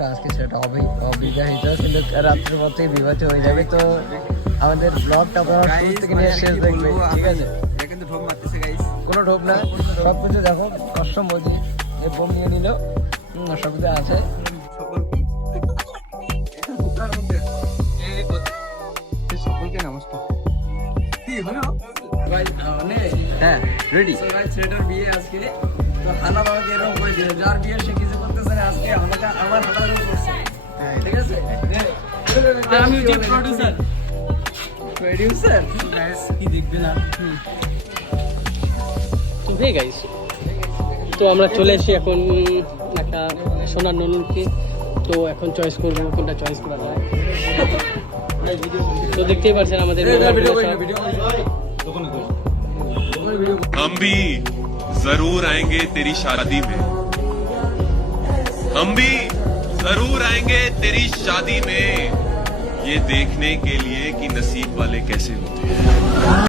দেখছো আজকে সেটা অবিবাহিত, কিন্তু রাত্রের পর থেকে বিবাহিত হয়ে যাবে। তো আমাদের ব্লগটা আপনারা শুরু থেকে নিয়ে শেষ দেখবে, ঠিক আছে? কিন্তু ঢোপ মারতেছে গাইস, কোনো ঢোপ না, সব কিছু দেখো কষ্ট মজি বোম নিয়ে নিল, সব কিছু আছে। সকলকে নমস্কার। কি হলো হ্যাঁ রেডি। ছেলেটার বিয়ে আজকে, তো হানা বাবাকে এরকম করে দিল, যার বিয়ে সে কিছু করতেছে না, আজকে আমাকে আমার হাঁটা করছে, ঠিক আছে? আমি প্রডিউসার গাইস, কি দেখবে না। তো হে গাইস, তো আমরা চলে এসেছি এখন একটা সোনার ননদকে। তো এখন চয়েস করবো কোনটা চয়েস করা যায়। তো দেখতেই পাচ্ছেন আমাদের हम भी जरूर आएंगे तेरी शादी में, हम भी जरूर आएंगे तेरी शादी में, ये देखने के लिए कि नसीब वाले कैसे होते हैं।